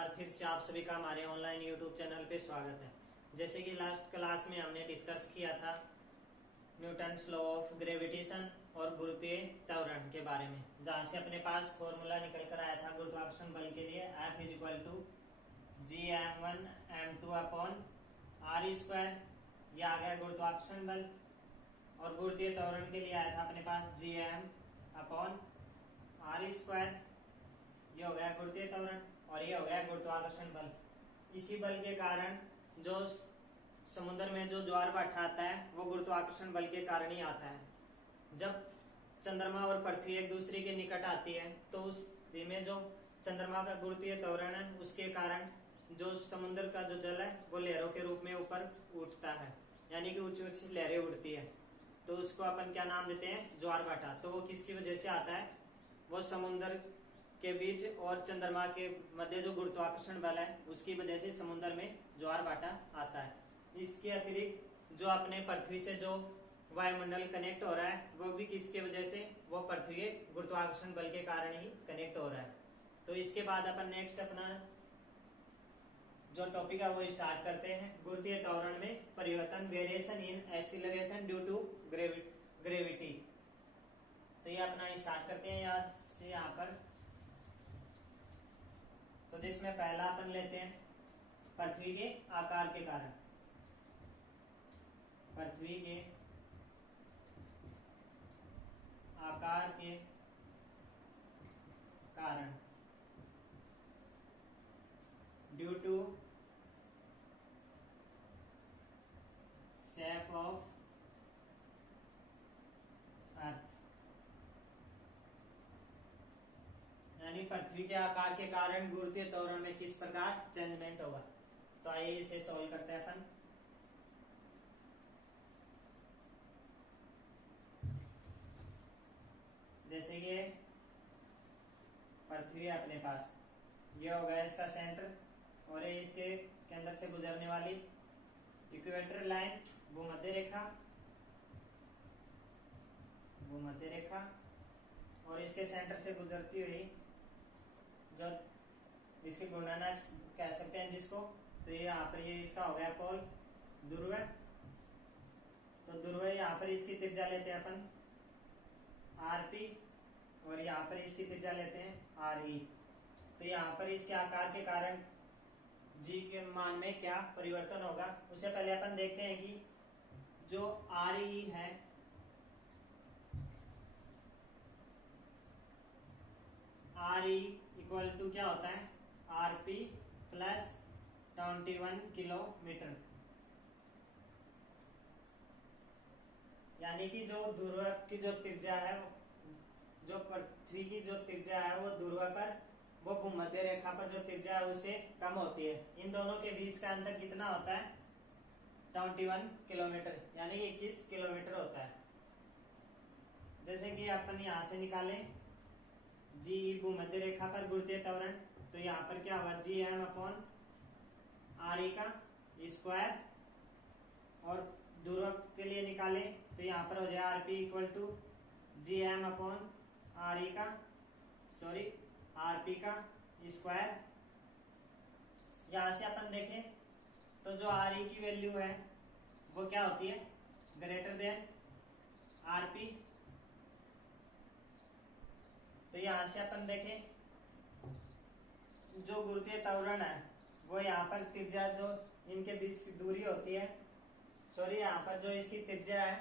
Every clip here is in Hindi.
बार फिर से आप सभी का हमारे ऑनलाइन यूट्यूब चैनल पे स्वागत है। जैसे कि लास्ट क्लास में हमने डिस्कस किया था न्यूटन्स लॉ ऑफ ग्रेविटेशन और गुरुत्वीय त्वरण के बारे में, जहां से अपने पास फॉर्मूला निकल कर आया था गुरुत्वाकर्षण बल के लिए F is equal to Gm1 m2 upon r square. यह आ गया गुरुत्वाकर्षण बल। और गुरुत्वीय त्वरण के लिए आया था अपने पास Gm अपॉन r स्क्वायर। ये हो गया गुरुत्वीय त्वरण और ये हो गया गुरुत्वाकर्षण बल। इसी बल के कारण जो समुद्र में जो ज्वार भाटा आता है वो गुरुत्वाकर्षण बल के कारण ही आता है। जब चंद्रमा और पृथ्वी एक दूसरे के निकट आती है तो उस स्थिति में जो चंद्रमा का गुरुत्वीय त्वरण है उसके कारण जो समुद्र का जो जल है वो लहरों के रूप में ऊपर उठता है, यानी कि ऊंची ऊंची लहरें उड़ती है। तो उसको अपन क्या नाम देते हैं? ज्वार भाटा। तो वो किसकी वजह से आता है? वो समुद्र के बीच और चंद्रमा के मध्य जो गुरुत्वाकर्षण बल है उसकी वजह से समुद्र में ज्वार भाटा आता है। इसके अतिरिक्त जो अपने पृथ्वी से जो वायुमंडल कनेक्ट हो रहा है वो भी किसके वजह से? वो पृथ्वी के गुरुत्वाकर्षण बल के कारण ही कनेक्ट हो रहा है। तो इसके बाद अपन नेक्स्ट अपना जो टॉपिक है वो स्टार्ट करते हैं। गुरुत्वीय त्वरण में परिवर्तन, variation in acceleration due to gravity. तो ये अपना स्टार्ट करते हैं यहाँ से यहाँ पर। तो जिसमें पहला अपन लेते हैं पृथ्वी के आकार के कारण। पृथ्वी के आकार के कारण due to shape of earth, यानी पृथ्वी के आकार के कारण गुरुत्वीय त्वरण में किस प्रकार चेंजमेंट होगा। तो आइए इसे सॉल्व करते हैं अपन। जैसे ये पृथ्वी है अपने पास, ये हो गया इसका सेंटर और ये इसके के अंदर से गुजरने वाली इक्वेटर लाइन, भूमध्य रेखा, भूमध्य रेखा, और इसके सेंटर से गुजरती हुई जो इसके गुणन कह सकते हैं जिसको, तो ये यहाँ पर ये इसका हो गया पोल ध्रुव। तो ध्रुव यहाँ पर इसकी त्रिज्या लेते हैं अपन RP और यहाँ पर इसकी त्रिज्या लेते हैं RE। तो यहाँ पर इसके आकार के कारण G के मान में क्या परिवर्तन होगा उससे पहले अपन देखते हैं कि जो RE है RE इक्वल टू क्या होता है? RP plus 21 kilometre. यानी कि जो ध्रुव की जो त्रिज्या है, जो पृथ्वी की जो त्रिज्या है वो ध्रुव पर, वो भूमध्य रेखा पर जो त्रिज्या है उससे कम होती है। इन दोनों के बीच का अंतर कितना होता है? 21 किलोमीटर, यानी कि 21 किलोमीटर होता है। जैसे कि अपन यहां से निकालें जी भूमध्य रेखा पर गुरुत्वीय त्वरण, तो यहाँ पर क्या होगा? Gm अपॉन RE का स्क्वायर, और ध्रुव के लिए निकालें तो यहाँ पर हो जाए RP equal to Gm upon RE का RP का स्क्वायर। यहां से अपन देखें तो जो RE की वैल्यू है वो क्या होती है? Greater than RP। तो यहां से अपन देखें जो गुरुत्वीय त्वरण है वो यहाँ पर त्रिज्या जो इनके बीच की दूरी होती है, यहाँ पर जो इसकी त्रिज्या है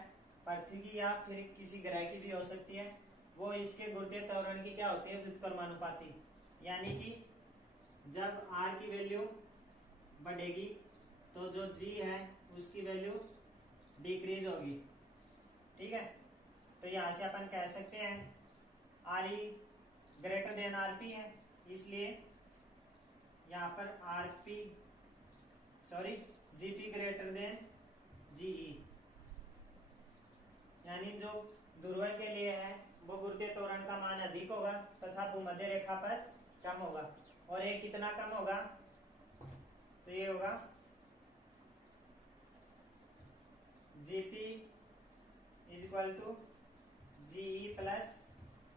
पृथ्वी की या फिर किसी ग्रह की भी हो सकती है, वो इसके गुरुत्वीय त्वरण की क्या होती है? व्युत्क्रमानुपाती। यानी कि जब R की वैल्यू बढ़ेगी तो जो G है उसकी वैल्यू डिक्रीज होगी। ठीक है, तो यहां से अपन कह सकते हैं RE ग्रेटर देन RP है, इसलिए यहाँ पर GP ग्रेटर देन GE। यानी जो ध्रुव के लिए है वो गुरुत्वीय त्वरण का मान अधिक होगा तथा भूमध्य रेखा पर कम होगा। और ये कितना कम होगा? तो ये होगा GP is equal to GE plus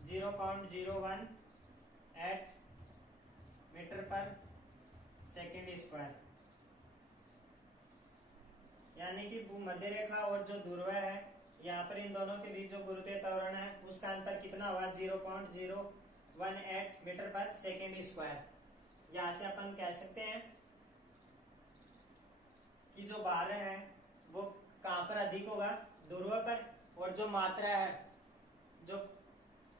0.01 eight metre पर सेकेंड स्क्वायर। यानी कि भूमध्य रेखा और जो ध्रुव है, यहाँ पर इन दोनों के बीच जो गुरुत्वीय त्वरण है उसका अंतर कितना होगा, 0.018 मीटर पर सेकेंड स्क्वायर। यहाँ से अपन कह सकते हैं कि जो भार है वो कहाँ पर अधिक होगा, ध्रुव पर, और जो मात्रा है, जो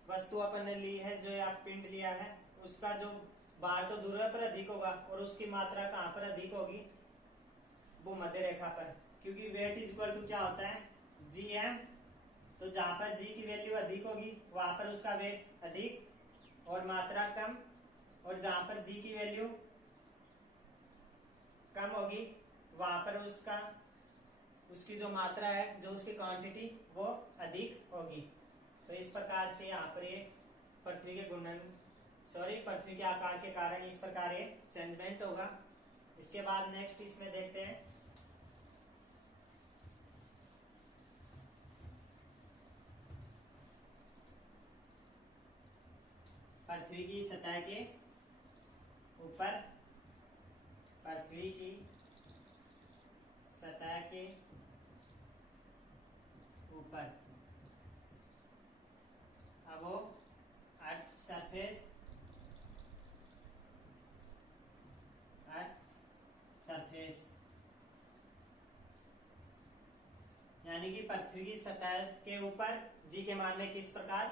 वस्तु अपन ने ली है, जो या पिंड लिया है, उसका जो भार तो ध्रुव पर अधिक होगा और उसकी मात्रा कहाँ पर अधिक होगी, भूमध्य रेखा पर। क्योंकि वेट इज इक्वल टू क्या होता है, जीएम। तो जहां पर जी की वैल्यू अधिक होगी वहां पर उसका वेट अधिक और मात्रा कम, और जहां पर जी की वैल्यू कम होगी वहां पर उसकी जो मात्रा है, जो उसकी क्वांटिटी, वो अधिक होगी। तो इस प्रकार से यहाँ पर ये पृथ्वी के आकार के कारण इस प्रकार ये चेंजमेंट होगा। इसके बाद नेक्स्ट इसमें देखते हैं पृथ्वी की सतह के ऊपर, पृथ्वी की सतह के ऊपर, अब वो अर्थ सरफेस यानी कि पृथ्वी की सतह के ऊपर जी के मान में किस प्रकार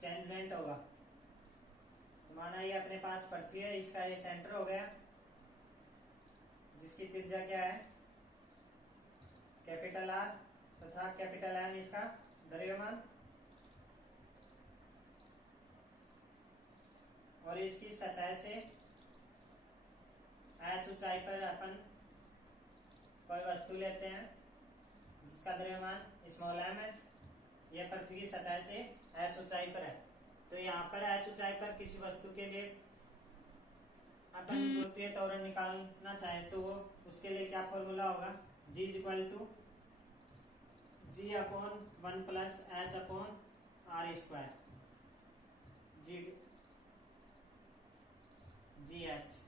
चेंजमेंट होगा। माना ये अपने पास पृथ्वी है, इसका ये सेंटर हो गया, जिसकी त्रिज्या क्या है, कैपिटल आर तथा कैपिटल एम इसका द्रव्यमान, और इसकी सतह से h ऊंचाई पर अपन कोई वस्तु लेते हैं जिसका द्रव्यमान स्मॉल m है। यह पृथ्वी की सतह से h ऊंचाई पर है। तो यहाँ पर h ऊंचाई पर किसी वस्तु के लिए अपन गुरुत्वीय त्वरण निकालना चाहे तो वो उसके लिए क्या फॉर्मूला होगा, G is equal to G/1 plus H/r square, GH।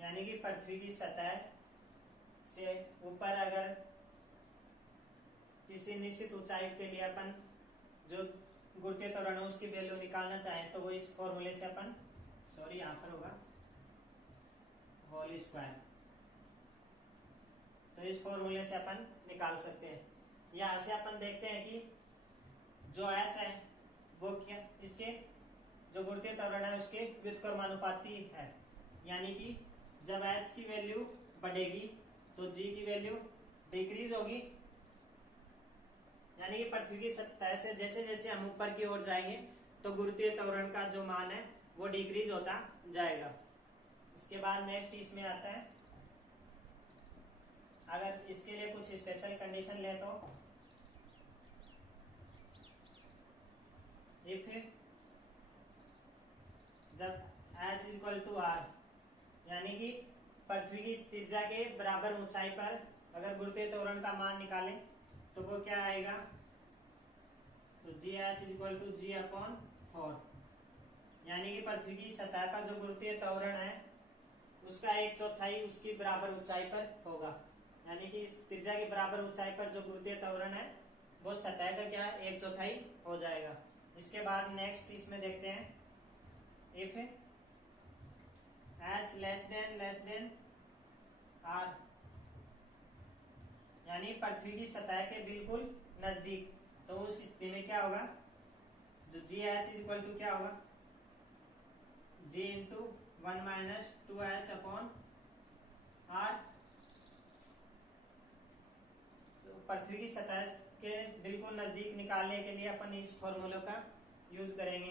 यानी कि पृथ्वी की सतह से ऊपर अगर किसी निश्चित ऊंचाई के लिए अपन जो गुरुत्वीय त्वरण है उसकी वैल्यू निकालना चाहें तो वो इस फॉर्मूले से अपन, यहाँ पर होगा होल स्क्वायर, तो इस फॉर्मूले से अपन निकाल सकते हैं। यहाँ से अपन देखते हैं कि जो h है वो क्या, इसके जो गुरुत्वीय त्वरण है उसके व्युत्क्रमानुपाती है। यानी कि जब h की वैल्यू बढ़ेगी तो g की वैल्यू डिक्रीज होगी। यानी कि पृथ्वी की सतह से जैसे जैसे हम ऊपर की ओर जाएंगे तो गुरुत्वीय त्वरण का जो मान है वो डिक्रीज होता जाएगा। इसके बाद नेक्स्ट इसमें आता है, अगर इसके लिए कुछ स्पेशल कंडीशन ले तो इफ जब h is equal to r, यानी कि पृथ्वी की त्रिज्या के बराबर ऊंचाई पर अगर गुरुत्वीय त्वरण का मान निकालें तो वो क्या आएगा, तो GH is equal to G/4। यानी कि पृथ्वी की सतह का जो गुरुत्वीय त्वरण है उसका 1/4 उसकी बराबर ऊंचाई पर होगा। यानी कि इस त्रिज्या के बराबर ऊंचाई पर जो गुरुत्वीय त्वरण है वो सतह का क्या 1/4 हो जाएगा। इसके बाद नेक्स्ट इसमें देखते हैं, if h less than r, यानी पृथ्वी की सतह के बिल्कुल नजदीक, तो उस स्थिति में क्या होगा, जो GH इज इक्वल टू क्या होगा, G इंटू 1 माइनस 2h/r। तो पृथ्वी की सतह के बिल्कुल नजदीक निकालने के लिए अपन इस फॉर्मूले का यूज करेंगे।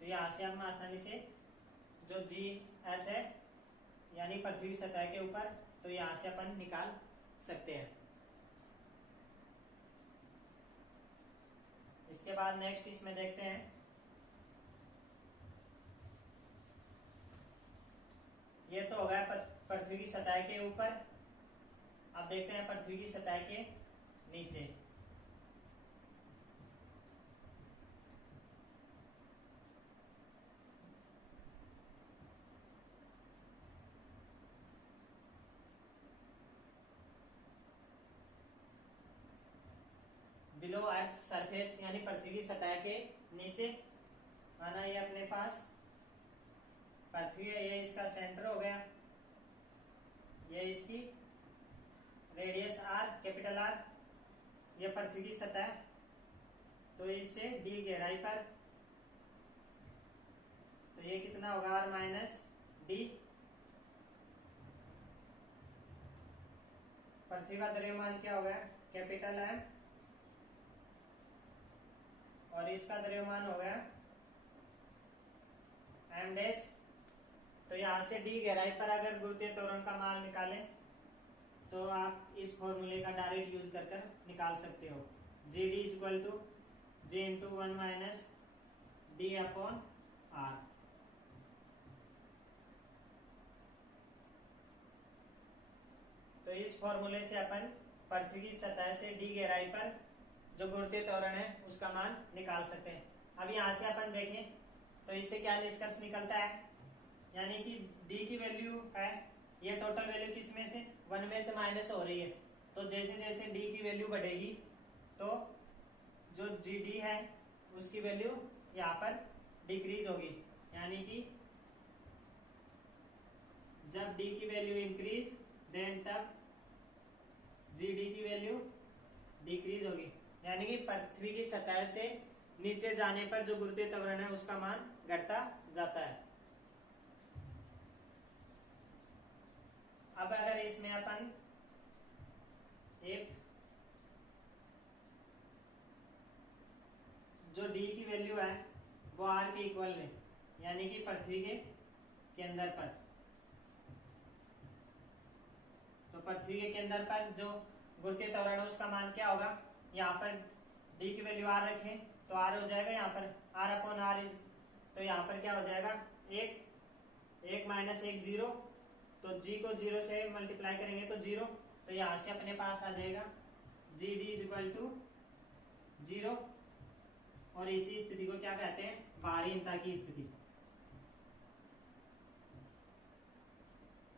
तो यहाँ से हम आसानी से जो GH है यानी पृथ्वी की सतह के ऊपर, तो यहाँ से अपन निकाल सकते हैं। इसके बाद नेक्स्ट इसमें देखते हैं, ये तो हो गया पृथ्वी की सतह के ऊपर। अब देखते हैं पृथ्वी की सतह के नीचे। अर्थ सरफेस यानी पृथ्वी की सतह के नीचे आना। ये अपने पास पृथ्वी है, ये इसका सेंटर हो गया, ये इसकी रेडियस आर, कैपिटल आर, ये पृथ्वी की सतह। तो इससे डी गहराई पर, तो ये कितना होगा आर माइनस डी। पृथ्वी का द्रव्यमान क्या होगा कैपिटल एम, और इसका द्रव्यमान हो गया एम डैश। तो यहां से डी गहराई पर अगर गुरुत्वीय त्वरण का मान निकालें तो आप इस फॉर्मूले का डायरेक्ट यूज कर निकाल सकते हो। G d equal to j into 1 minus d upon r. तो इस फॉर्मूले से अपन पृथ्वी की सतह से डी गहराई पर जो गुरुत्वीय त्वरण है उसका मान निकाल सकते हैं। अब यहां से अपन देखें तो इससे क्या निष्कर्ष निकलता है, यानी कि डी की वैल्यू है, ये टोटल वैल्यू किस में से 1 में से माइनस हो रही है। तो जैसे जैसे डी की वैल्यू बढ़ेगी तो जो जी डी है उसकी वैल्यू यहाँ पर डिक्रीज होगी, यानी कि जब डी की वैल्यू इंक्रीज देन तब जी डी की वैल्यू डिक्रीज होगी, यानी कि पृथ्वी की सतह से नीचे जाने पर जो गुरुत्वीय त्वरण है उसका मान घटता जाता है। अब अगर इसमें अपन इफ जो डी की वैल्यू है वो आर के इक्वल में, यानी कि पृथ्वी के केंद्र पर, तो पृथ्वी के केंद्र पर जो गुरुत्वीय त्वरण है उसका मान क्या होगा, यहाँ पर डी की वैल्यू आर रखें तो आर हो जाएगा यहाँ पर आर अपॉन आर इज, तो यहाँ पर क्या हो जाएगा एक माइनस एक जीरो, तो जी को जीरो से मल्टीप्लाई करेंगे तो जीरो, तो यहाँ से अपने पास आ जाएगा g d is equal to zero. और इसी स्थिति को क्या कहते हैं, बाहरीनता की स्थिति,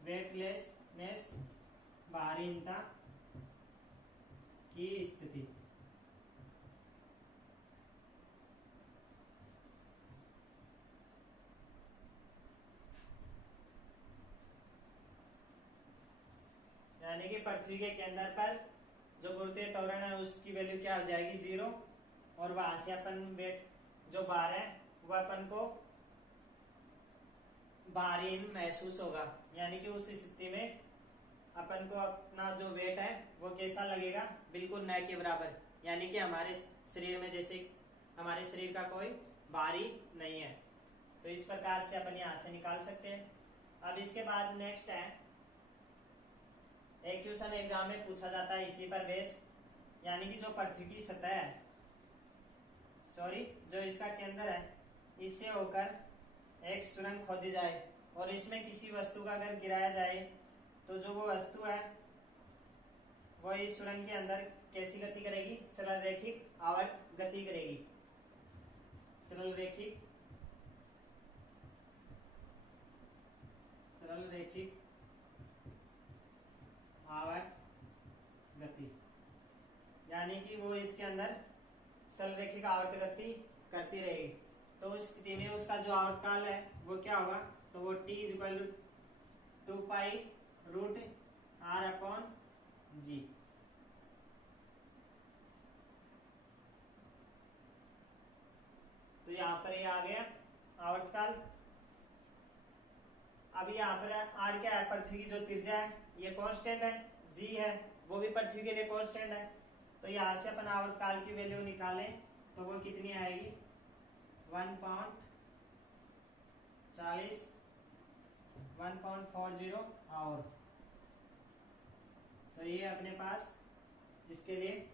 वेटलेसनेस, बाहरीनता की स्थिति। यानी कि पृथ्वी के केंद्र पर जो गुरुत्वीय त्वरण है उसकी वैल्यू क्या हो जाएगी जीरो, और वहां से अपन वेट जो बाहर है वह अपन को बाहरीन महसूस होगा, यानी कि उस स्थिति में अपन को अपना जो वेट है वो कैसा लगेगा, बिल्कुल न के बराबर, यानी कि हमारे शरीर में जैसे हमारे शरीर का कोई भारी नहीं है। तो इस प्रकार से अपन यहाँ से निकाल सकते हैं। अब इसके बाद नेक्स्ट है एक क्वेश्चन एग्जाम में पूछा जाता है इसी पर बेस, यानी कि जो पृथ्वी की सतह है, जो इसका केंद्र है, इससे होकर एक सुरंग खोदी जाए और इसमें किसी वस्तु का अगर गिराया जाए तो जो वो वस्तु है वो इस सुरंग के अंदर कैसी गति करेगी, सरल रैखिक आवर्त गति करेगी। सरल रैखिक आवर्त गति, यानी कि वो इसके अंदर सरल रैखिक आवर्त गति करती रहेगी। तो उस स्थिति में उसका जो आवर्तकाल है वो क्या होगा, तो वो t is equal to 2 pi root r upon G. तो यहाँ पर ये आ गया आवर्तकाल। अब यहाँ पर r क्या है, पृथ्वी की जो त्रिज्या है ये कांस्टेंट है, g है वो भी पृथ्वी के लिए कांस्टेंट है। तो यहाँ से अपन आवर्तकाल की वैल्यू निकालें तो वो कितनी आएगी 1.40 आवर। तो ये अपने पास इसके लिए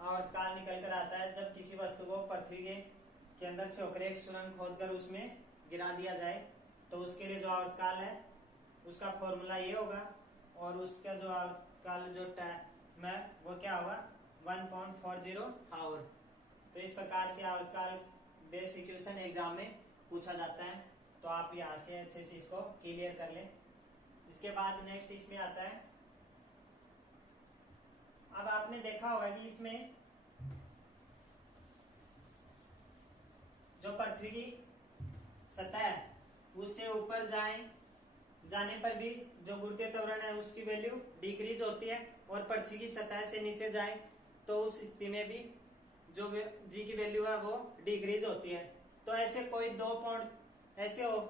आवर्तकाल निकल कर आता है जब किसी वस्तु को पृथ्वी के अंदर से होकर एक सुरंग खोदकर उसमें गिरा दिया जाए, तो उसके लिए जो आवर्तकाल है उसका फॉर्मूला ये होगा, और उसका जो आवर्तकाल जो टाइम है वो क्या होगा 1.40 आवर। तो इस प्रकार से आवर्तकाल बेस इक्वेशन एग्जाम में पूछा जाता है, तो आप यहाँ से अच्छे से इसको क्लियर कर लें। इसके बाद नेक्स्ट इसमें आता है, अब आपने देखा होगा कि इसमें जो पृथ्वी की सतह है उससे ऊपर जाने पर भी जो गुरुत्वीय त्वरण है उसकी वैल्यू डिक्रीज होती है, और पृथ्वी की सतह से नीचे जाए तो उस स्थिति में भी जो जी की वैल्यू है वो डिक्रीज होती है। तो ऐसे कोई दो पॉइंट ऐसे हो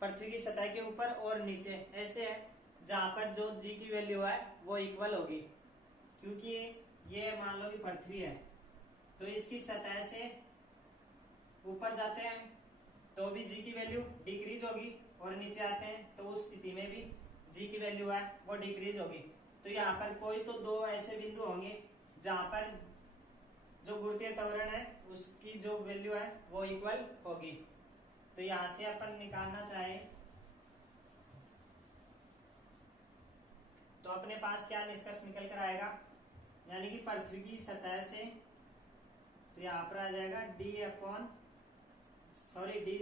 पृथ्वी की सतह के ऊपर और नीचे ऐसे है जहां पर जो जी की वैल्यू है वो इक्वल होगी, क्योंकि ये मान लो कि पृथ्वी है तो इसकी सतह से ऊपर जाते हैं तो भी जी की वैल्यू डिक्रीज होगी, और नीचे आते हैं तो उस स्थिति में भी जी की वैल्यू है वो डिक्रीज होगी। तो यहाँ पर कोई तो दो ऐसे बिंदु होंगे जहां पर जो गुरुत्वीय त्वरण है उसकी जो वैल्यू है वो इक्वल होगी। तो यहां से अपन निकालना चाहे तो अपने पास क्या निष्कर्ष निकल कर आएगा, यानी कि पृथ्वी की सतह से तो यहाँ पर आ जाएगा D is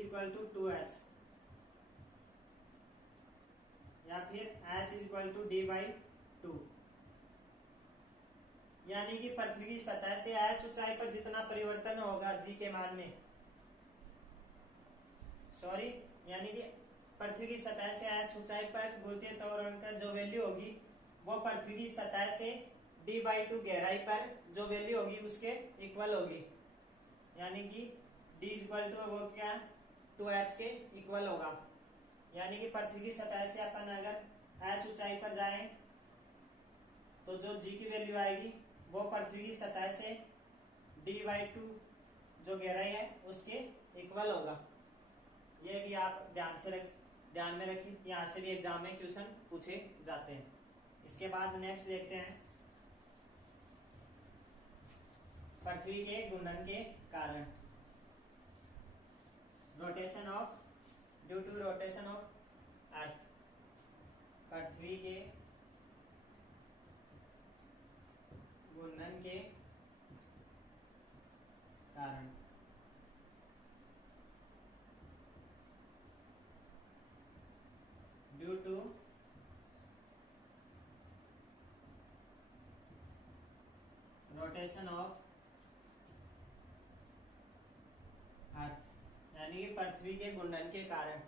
equal to 2h, या फिर h is equal to d/2, यानी कि पृथ्वी की सतह से h ऊंचाई पर जितना परिवर्तन होगा जी के मान में, यानी कि पृथ्वी की सतह से h ऊंचाई पर गुरुत्वीय त्वरण का जो वैल्यू होगी वो पृथ्वी की सतह से d/2 गहराई पर जो वैल्यू होगी उसके इक्वल होगी, यानी कि d इज इक्वल टू वो क्या 2h के इक्वल होगा। यानी कि पृथ्वी की सतह से अपन अगर h ऊंचाई पर जाएं तो जो g की वैल्यू आएगी वो पृथ्वी की सतह से d/2 जो गहराई है उसके इक्वल होगा। ये भी आप ध्यान में रखिए, यहाँ से भी एग्जाम में क्वेश्चन पूछे जाते हैं। इसके बाद नेक्स्ट देखते हैं पृथ्वी के घूर्णन के कारण, due to rotation of earth, पृथ्वी के घूर्णन के कारण। Due to rotation of earth, यानी कि पृथ्वी के घूर्णन के कारण।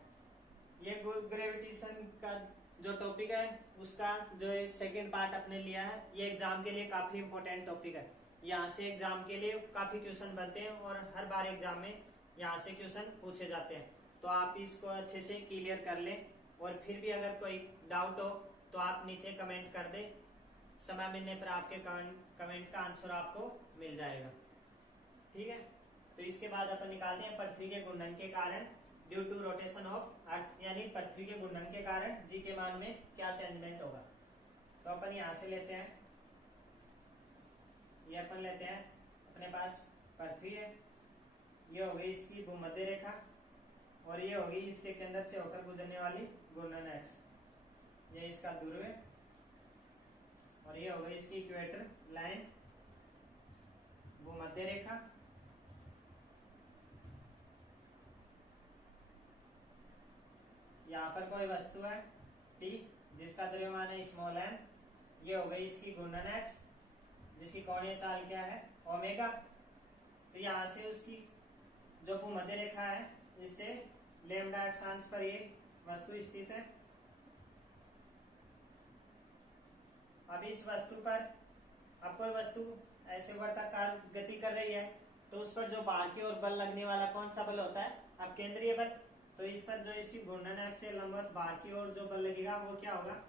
ये ग्रेविटेशन का जो टॉपिक है उसका जो है सेकंड पार्ट अपने लिया है। ये एग्जाम के लिए काफी इंपॉर्टेंट टॉपिक है, यहाँ से एग्जाम के लिए काफी क्वेश्चन बनते हैं और हर बार एग्जाम में यहाँ से क्वेश्चन पूछे जाते हैं। तो आप इसको अच्छे से क्लियर कर लें, और फिर भी अगर कोई डाउट हो तो आप नीचे कमेंट कर दे, समय मिलने पर आपके कमेंट का आंसर आपको मिल जाएगा। ठीक है, तो इसके बाद अपन निकालते हैं पृथ्वी के घूर्णन के कारण due to rotation of earth, यानी पृथ्वी के घूर्णन के कारण जी के मान में क्या चेंजमेंट होगा। तो अपन यहाँ से लेते हैं, ये अपन लेते हैं अपने पास पृथ्वी है, ये हो गई इसकी भूमध्य रेखा, और ये होगी इसके केंद्र से होकर गुजरने वाली घूर्णन एक्स, ये इसका ध्रुव है, और ये हो गई इसकी इक्वेटर लाइन भूमध्य रेखा। यहाँ पर कोई वस्तु है T जिसका द्रव्यमान है स्मॉल m, ये हो गई इसकी घूर्णन x जिसकी कोणीय चाल क्या है ओमेगा। तो यहाँ से उसकी जो भूमध्य रेखा है इससे लैम्डा अक्षांश पर ये वस्तु स्थित है। अब इस वस्तु पर अब कोई वस्तु ऐसे वर्ताकार गति कर रही है तो उस पर जो बाहर की ओर बल लगने वाला कौन सा बल होता है, अब केंद्रीय बल। तो इस पर जो इसकी घूर्णन एक्स से लंबवत बाहर की ओर जो बल लगेगा वो क्या होगा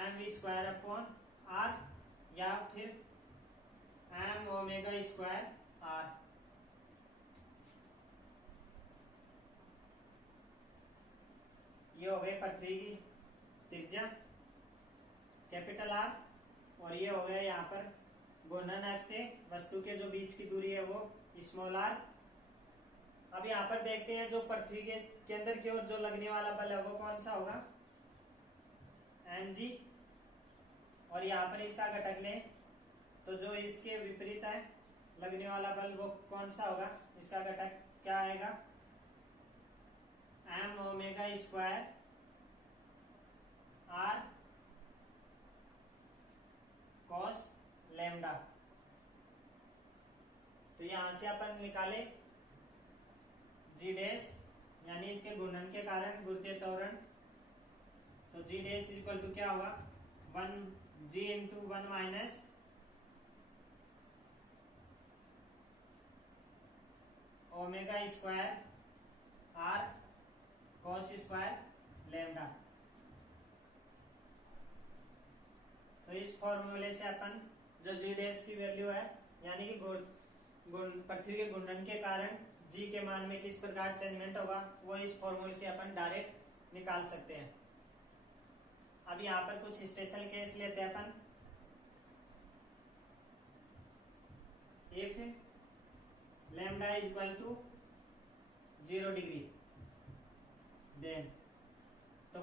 mv² r, या फिर m ω²r। ये हो गई पृथ्वी की त्रिज्या कैपिटल R, और ये हो गया यहाँ पर घूर्णन एक्स से वस्तु के जो बीच की दूरी है वो स्मॉल r। अब यहाँ पर देखते हैं जो पृथ्वी के केंद्र की ओर जो लगने वाला बल है वो कौन सा होगा mg, और यहाँ पर इसका घटक लें तो जो इसके विपरीत है लगने वाला बल वो कौन सा होगा, इसका घटक क्या आएगा m ω² r cos लैम्डा। तो यहां से अपन निकाले जी डैश यानी इसके घूर्णन के कारण गुरुत्वीय त्वरण, तो जी डैश इक्वल टू क्या होगा 1 G into 1 minus omega square R cos square lambda. तो इस फॉर्मूले से अपन जो जी डैश की वैल्यू है यानी कि पृथ्वी के घूर्णन के कारण जी के मान में किस प्रकार चेंजमेंट होगा वो इस फॉर्मूले से अपन डायरेक्ट निकाल सकते हैं। अब यहाँ पर कुछ स्पेशल केस लेते हैं अपन। If lambda is equal to 0 degree then तो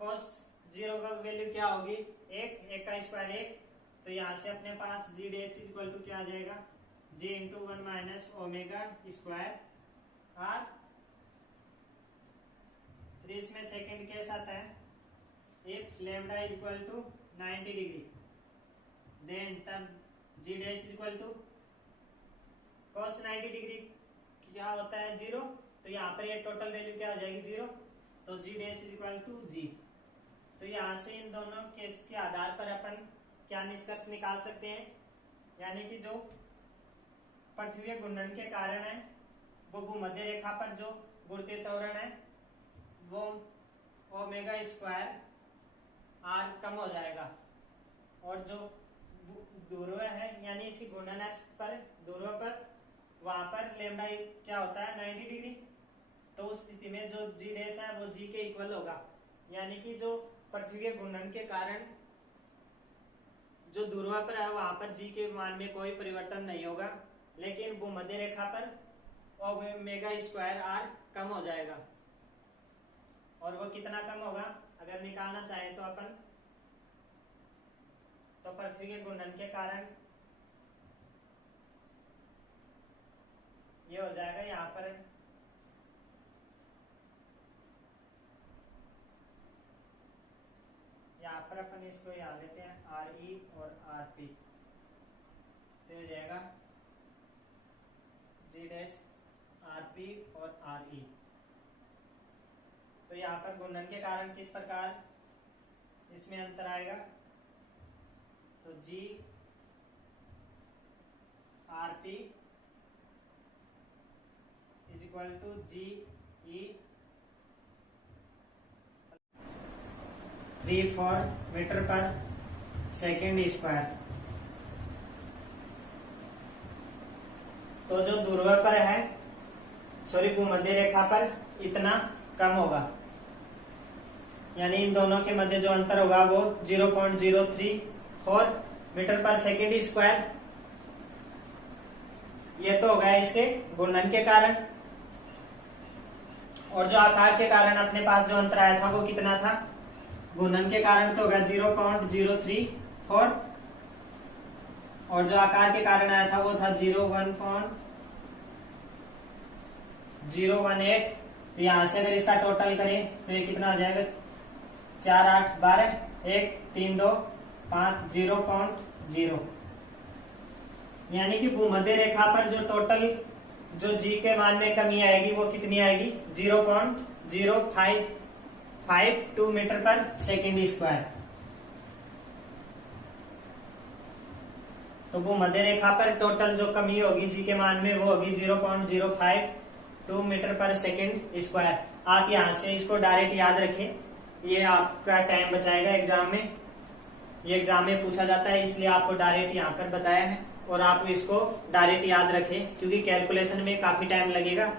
cos 0 का वैल्यू क्या होगी 1 का स्क्वायर 1, तो यहाँ से अपने पास G dash is equal to क्या आ जाएगा G into 1 minus omega square R. फिर इसमें सेकेंड केस आता है if lambda is equal to 90 degree then तब G dash is equal to cos 90 degree क्या होता है 0, तो यहाँ पर ये टोटल वैल्यू क्या हो जाएगी 0, तो जी डैश इज इक्वल टू जी। तो यहाँ से इन दोनों केस के आधार पर अपन क्या निष्कर्ष निकाल सकते हैं, यानी कि जो पृथ्वी घूर्णन के कारण है वो भूमध्य रेखा पर जो गुरुत्वीय त्वरण है वो ओमेगा स्क्वायर आर कम हो जाएगा, और जो ध्रुव है यानी इसकी घूर्णन अक्ष पर ध्रुव पर वहां पर लैम्डा क्या होता है 90 डिग्री, तो उस स्थिति में जो जी डैश है वो जी के इक्वल होगा, यानी कि जो पृथ्वी के घूर्णन के कारण जो ध्रुव पर है वहां पर जी के मान में कोई परिवर्तन नहीं होगा, लेकिन भूमध्य रेखा पर ओमेगा स्क्वायर आर कम हो जाएगा। और वो कितना कम होगा अगर निकालना चाहे तो अपन, तो पृथ्वी के घूर्णन के कारण ये हो जाएगा यहाँ पर अपन इसको यहाँ लेते हैं आर ई और आर पी, तो हो जाएगा जी डैश आर पी और आर ई। तो यहाँ पर घूर्णन के कारण किस प्रकार इसमें अंतर आएगा, तो G R P is equal to G E 34 metre पर सेकेंड स्क्वायर। तो जो ध्रुव पर है सॉरी भूमध्य रेखा पर इतना कम होगा, यानी इन दोनों के मध्य जो अंतर होगा वो 0.034 मीटर पर सेकेंड स्क्वायर। ये तो होगा इसके घूर्णन के कारण, और जो आकार के कारण अपने पास जो अंतर आया था वो कितना था, घूर्णन के कारण तो होगा 0.034, और जो आकार के कारण आया था वो था 0.018। तो यहां से अगर इसका टोटल करें तो ये कितना हो जाएगा 4 8 12 1 3 2 5 0.0, यानी कि भूमध्य रेखा पर जो टोटल जो जी के मान में कमी आएगी वो कितनी आएगी 0.0552 मीटर पर सेकेंड स्क्वायर। तो भूमध्य रेखा पर टोटल जो कमी होगी जी के मान में वो होगी 0.052 मीटर पर सेकेंड स्क्वायर। आप यहां से इसको डायरेक्ट याद रखें, ये आपका टाइम बचाएगा एग्जाम में, ये एग्जाम में पूछा जाता है इसलिए आपको डायरेक्ट यहाँ पर बताया है, और आप इसको डायरेक्ट याद रखें क्योंकि कैलकुलेशन में काफी टाइम लगेगा।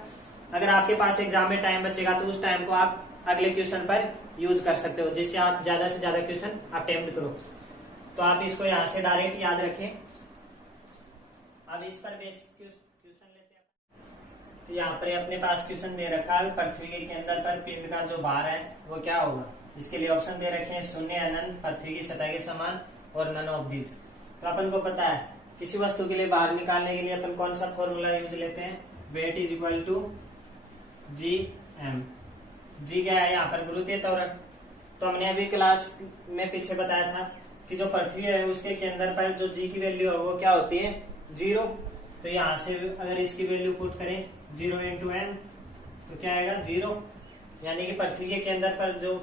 अगर आपके पास एग्जाम में टाइम बचेगा तो उस टाइम को आप अगले क्वेश्चन पर यूज कर सकते हो, जिससे आप ज्यादा से ज्यादा क्वेश्चन अटेम्प्ट करो। तो आप इसको यहाँ से डायरेक्ट याद रखें। अब इस पर बेसिक क्वेश्चन लेते हैं। तो यहाँ पर अपने पास क्वेश्चन दे रखा है पृथ्वी के केंद्र पर पिंड का जो भार है वो क्या होगा। इसके लिए ऑप्शन दे रखे हैं शून्य, अनंत, पृथ्वी की सतह के समान और नन ऑफ दीज। तो अपन को पता है किसी वस्तु के लिए भार निकालने के लिए अपन कौन सा फॉर्मूला यूज लेते हैं, weight is equal to G M. G क्या है यहाँ पर गुरुत्वीय त्वरण। तो हमने अभी क्लास में पीछे बताया था कि जो पृथ्वी है उसके केंद्र पर जो जी की वैल्यू है वो क्या होती है 0। तो यहाँ से अगर इसकी वैल्यू पुट करें 0 इंटू एम तो क्या आएगा 0, यानी कि पृथ्वी के केंद्र पर जो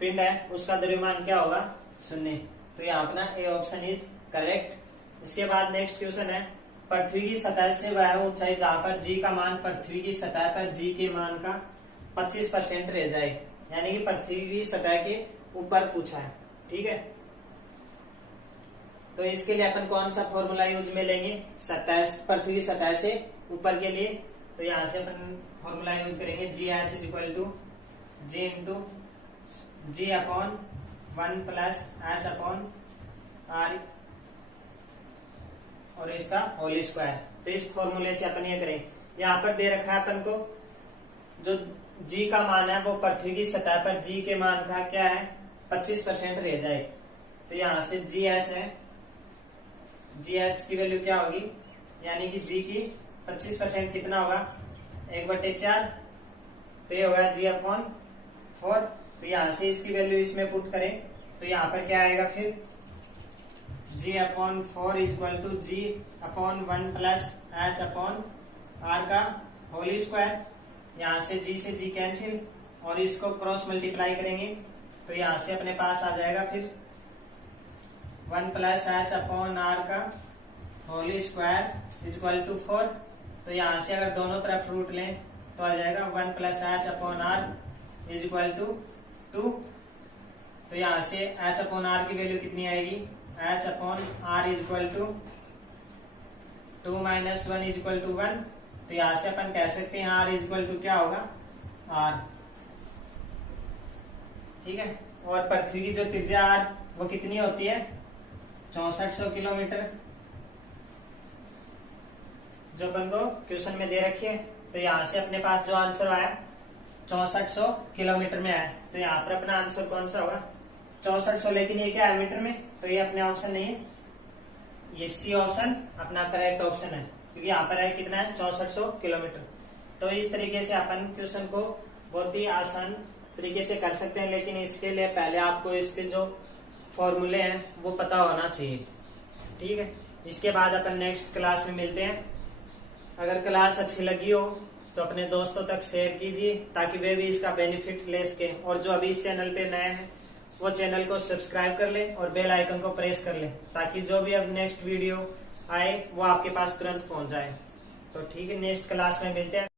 पिंड है उसका द्रव्यमान क्या होगा 0। तो यहाँ अपना ए ऑप्शन इज करेक्ट। इसके बाद नेक्स्ट क्वेश्चन है, पृथ्वी की सतह से वह ऊंचाई जहाँ पर जी का मान पृथ्वी की सतह पर जी के मान का 25% रह जाए, यानी कि पृथ्वी की सतह के ऊपर पूछा है। ठीक है, तो इसके लिए अपन कौन सा फॉर्मूला यूज में लेंगे, पृथ्वी की सतह से ऊपर के लिए। तो यहाँ से अपन फॉर्मूला यूज करेंगे GH is equal to G into G upon 1 plus H upon R और इसका होल स्क्वायर। तो इस फॉर्मूले से अपन ये करें, यहाँ पर दे रखा है अपन को जो G का मान है वो पृथ्वी की सतह पर G के मान का क्या है 25% रह जाए। तो यहाँ से GH है, GH की वैल्यू क्या होगी, यानी कि G की 25% कितना होगा 1/4, तो ये होगा G अपॉन 4। तो यहाँ से इसकी वैल्यू इसमें पुट करें तो यहाँ पर क्या आएगा फिर G upon 4 is equal to G upon 1 plus H upon R का होल स्क्वायर। यहाँ से G से G कैंसिल और इसको क्रॉस मल्टीप्लाई करेंगे तो यहाँ से अपने पास आ जाएगा फिर 1 प्लस H अपॉन R का whole square is equal to 4। तो यहाँ से अगर दोनों तरफ रूट लें तो आ जाएगा 1 plus H upon R is equal to 2। तो यहाँ से H अपॉन R की वैल्यू कितनी आएगी, H upon R is equal to 2 minus 1 is equal to 1। तो यहाँ से अपन कह सकते हैं R इज इक्वल टू क्या होगा R। ठीक है, और पृथ्वी की जो त्रिज्या R वो कितनी होती है 6400 किलोमीटर, जो अपन को क्वेश्चन में दे रखी है। तो यहाँ से अपने पास जो आंसर आया 6400 किलोमीटर में आया। तो यहाँ पर अपना आंसर कौन सा होगा 6400, लेकिन ये क्या है मीटर में, तो ये अपने ऑप्शन नहीं है, ये सी ऑप्शन अपना करेक्ट ऑप्शन है, क्योंकि यहाँ पर है कितना है 6400 किलोमीटर। तो इस तरीके से अपन क्वेश्चन को बहुत ही आसान तरीके से कर सकते हैं, लेकिन इसके लिए पहले आपको इसके जो फॉर्मूले हैं वो पता होना चाहिए। ठीक है, इसके बाद अपन नेक्स्ट क्लास में मिलते हैं। अगर क्लास अच्छी लगी हो तो अपने दोस्तों तक शेयर कीजिए ताकि वे भी इसका बेनिफिट ले सके, और जो अभी इस चैनल पे नए हैं वो चैनल को सब्सक्राइब कर ले और बेल आइकन को प्रेस कर ले, ताकि जो भी अब नेक्स्ट वीडियो आए वो आपके पास तुरंत पहुंच जाए। तो ठीक है, नेक्स्ट क्लास में मिलते हैं।